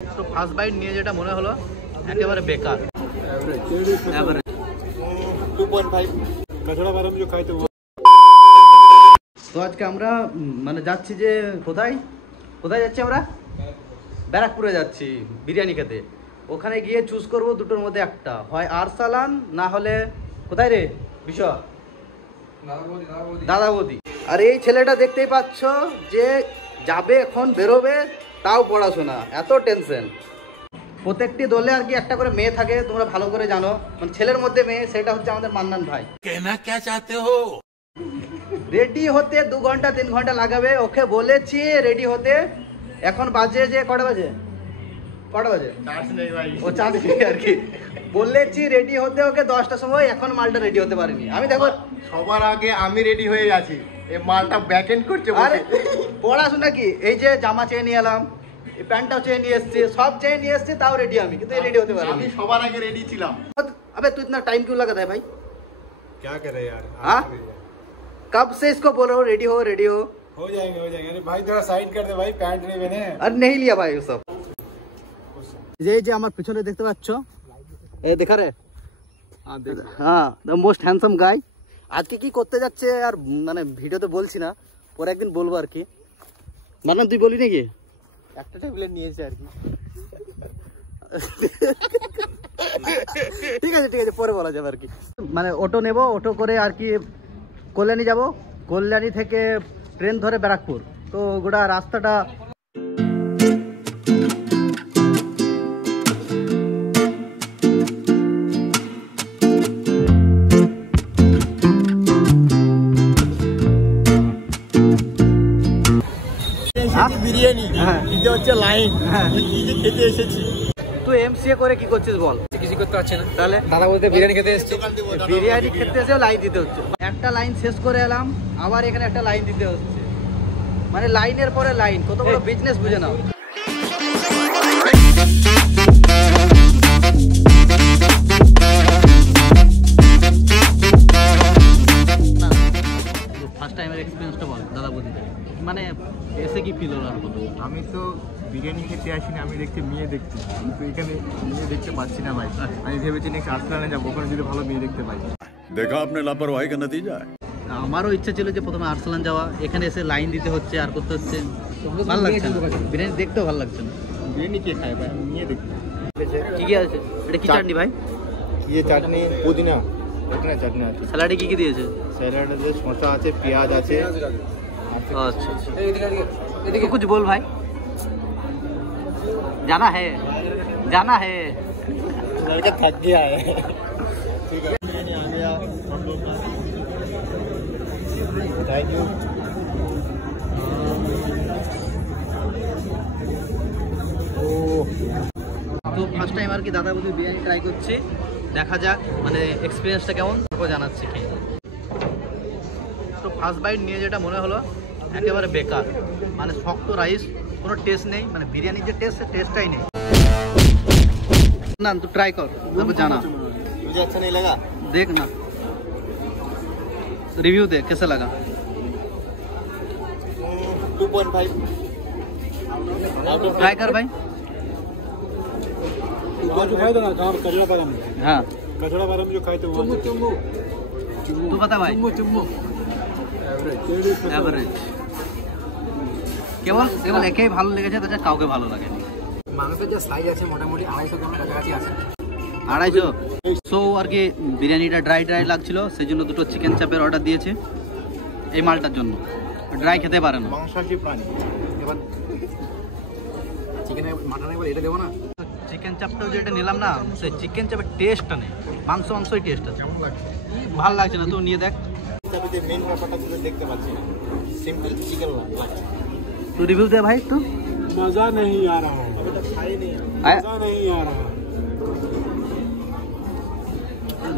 তো first bite নিয়ে যেটা মনে হলো একেবারে বেকার। তো আজকে আমরা মানে যাচ্ছি যে কোথায় যাচ্ছি আমরা? ব্যারাকপুরে যাচ্ছি বিরিয়ানি খেতে। ওখানে গিয়ে চুজ করব দুটোর মধ্যে একটা, হয় আরসালান না হলে কোথায় রে বিশা দাদা বৌদি। আর এই ছেলেটা দেখতেই পাচ্ছ যে যাবে এখন বেরোবে, তাও পড়াশোনা, এত টেনশন। প্রত্যেকটি দলে আর কি একটা করে মেয়ে থাকে, তোমরা ভালো করে জানো। মানে ছেলের মধ্যে মেয়ে, সেটা হচ্ছে আমাদের মান্নান ভাই। कहना क्या चाहते हो? রেডি হতে 2 ঘন্টা 3 ঘন্টা লাগাবে। ওকে বলেছি রেডি হতে, এখন বাজে যে কটা বাজে ও চাঁদ নেই আর কি। বলেছি রেডি হতে ওকে 10টার সময়, এখন মালটা রেডি হতে পারেনি। আমি দেখো সবার আগে আমি রেডি হয়ে আছি, এই মালটা ব্যাকএন্ড করছে। আরে পড়াশোনা কি, এই যে জামা চেয়ে নিয়ে এলাম, এই প্যান্টটাও চেয়ে নিয়ে এসছি, সব চেয়ে নিয়ে এসছি, তাও রেডি আমি, কিন্তু রেডি হতে পারিনি। আমি সবার আগে রেডি ছিলাম। अबे तू इतना टाइम क्यों लगाता है भाई? क्या करे यार। हाँ कब से इसको बोल रहा हूँ रेडी हो हो जाएंगे अरे भाई थोड़ा साइड कर दे भाई, पैंट नहीं पहने। अरे नहीं लिया भाई वो सब। এই যে আমার পিছনে দেখতে পাচ্ছ, এই দেখা রে, হ্যাঁ দ্য মোস্ট হ্যান্ডসাম গাই। আজকে কি করতে যাচ্ছে আর মানে ভিডিওতে বলছি না, পরে একদিন বলবো আর কি। মানে তুই বলি নাকি? একটা ট্যাবলেট নিয়েছে আর কি। ঠিক আছে পরে বলা যাবে আর কি। মানে অটো নেব, অটো করে আর কি কল্যাণী যাব, কল্যাণী থেকে ট্রেন ধরে ব্যারাকপুর। তো গোটা রাস্তাটা বিরিয়ানি এটা হচ্ছে লাইন, কি যে খেতে এসেছি। তুই এমসিএ করে কি করছিস বল? কিছু করতে পারছে না, তাহলে দাদা বলতে বিরিয়ানি খেতে এসেছি। বিরিয়ানি খেতে এসেও লাইন দিতে হচ্ছে। একটা লাইন শেষ করে এলাম, আবার এখানে একটা লাইন দিতে হচ্ছে। মানে লাইনের পরে লাইন, কত বড় বিজনেস বুঝে নাও। ফার্স্ট টাইমের এক্সপিরিয়েন্সটা বল দাদা বৌদিতে, মানে এসে কি ফিল হলো? আর কত আমি তো বিরিয়ানি খেতে আসিনি, আমি দেখতে মেয়ে দেখছি, কিন্তু এখানে মেয়ে দেখতে পাচ্ছি না ভাই। আমি ভেবেছি নেক্সট আরসালানে যাবো, ওখানে যদি ভালো মেয়ে দেখতে পাই। देखा आपने लापरवाही का नतीजा है। আমারও ইচ্ছা ছিল যে প্রথমে আরসালান যাওয়া, এখানে এসে লাইন দিতে হচ্ছে আর করতে হচ্ছে, ভালো লাগছে না। বিরিয়ানি দেখতেও ভালো লাগছে না। বিরিয়ানি কে খায় ভাই, আমি মেয়ে দেখতে। কি কি আছে? এটা কি চাটনি ভাই? কি যে চাটনি, পুদিনা এখানে চাটনি আছে। স্যালাডে কি কি দিয়েছে? স্যালাডে শসা আছে, পেঁয়াজ আছে। अच्छा देखो कुछ बोल भाई। जाना है लड़का थक गया है। ठीक है बिरयानी आ गया हम लोग का, थैंक यू। তো ফার্স্ট টাইম আর কি দাদা বৌদি বিরিয়ানি ট্রাই করছি, দেখা যাক মানে এক্সপিরিয়েন্সটা কেমন, তারপর জানাচ্ছি কি। তো ফার্স্ট বাইট নিয়ে যেটা মনে হলো একেবারে বেকার। মানে শক্ত রাইস, কোনো টেস্ট নেই, মানে বিরিয়ানির যে টেস্ট, টেস্টটাই নেই। না তো ট্রাই কর, তারপর জানা। मुझे अच्छा नहीं लगा, देख ना रिव्यू दे कैसा लगा। 2.5 ट्राई कर भाई। जो खाए थे ना कचड़ा बादाम, हाँ कचड़ा बादाम जो खाए थे वो तू बता भाई। এভারেজ কেবল একেই ভালো লেগেছে, তাছাড়া কাউকে ভালো লাগেনি। মাংসের যে সাইজ আছে মোটামুটি 250 গ্রামের কাছাকাছি আছে। 250। সো আর কি বিরিয়ানিটা ড্রাই লাগছিল, সেই জন্য দুটো চিকেন চাপের অর্ডার দিয়েছে এই মালটার জন্য। ড্রাই খেতে পারে না, মাংসাশী প্রাণী। এবার চিকেনের মাটন একবার এটা দেবো না। চিকেন চাপটাও যেটা নিলাম না, সেই চিকেন চাপের টেস্টটা নেই, মাংসই টেস্ট আছে। কেমন লাগছে? ভালো লাগছে না, তুই নিয়ে দেখ। তবে যে মেন ব্যাপারটা তুমি দেখতে পাচ্ছি না, সিম্পল চিকেন লাগছে। तू रिव्यू दे भाई। तू मजा नहीं आ रहा है, अभी तक खाई नहीं है, मजा नहीं आ रहा है।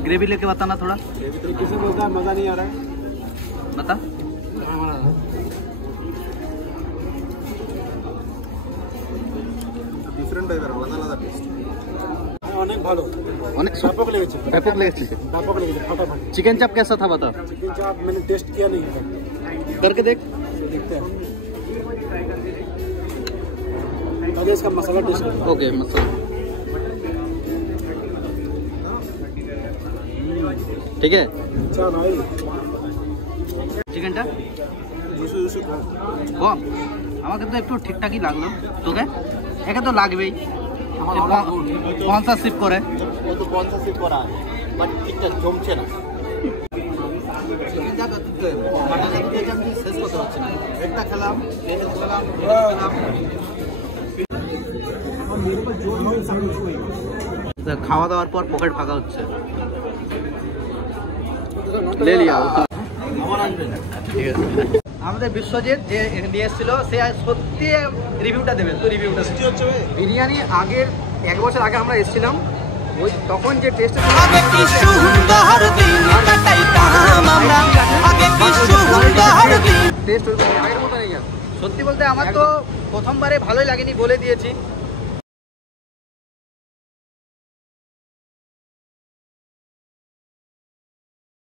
ग्रेवी लेके बताना थोड़ा, ये किसे बोलता है मजा नहीं आ रहा है? बता। ডিফারেন্ট টাইপের আলাদা আলাদা টেস্ট। অনেক ভালো, অনেক ব্যাপক লেগেছে, ব্যাপক লেগেছে। फटाफट। चिकन चाप कैसा था बता। चिकन चाप मैंने टेस्ट किया नहीं है, करके देख। देखते हैं। पहले इसका मसाला टेस्ट करो। ओके मसाला ঠিক আছে अच्छा भाई চিকেনটা दूसरे दूसरे खाओ। কম আমাকে তো একটু ঠিকঠাকই লাগলো তোকে একে তো লাগবেই আমার যে অর্ডার স্পন্সরশিপ করে ও তো 50 করা বাট ঠিকঠাক জমছে না। চিকেনটা আমি শেষ করতে পারছি না একটা খেলাম খেলাম খাওয়া দাওয়ার পর পকেট ফাঁকা হচ্ছে ঠিক আছে আমাদের বিশ্বজিৎ যে নিয়ে এসেছিল সে সত্যি রিভিউটা দেবে তো রিভিউটা বিরিয়ানি আগের 1 বছর আগে আমরা এসেছিলাম ওই তখন যে টেস্ট টেস্ট আগের মতো নেই সত্যি বলতে আমার তো প্রথমবারে ভালোই লাগেনি বলে দিয়েছি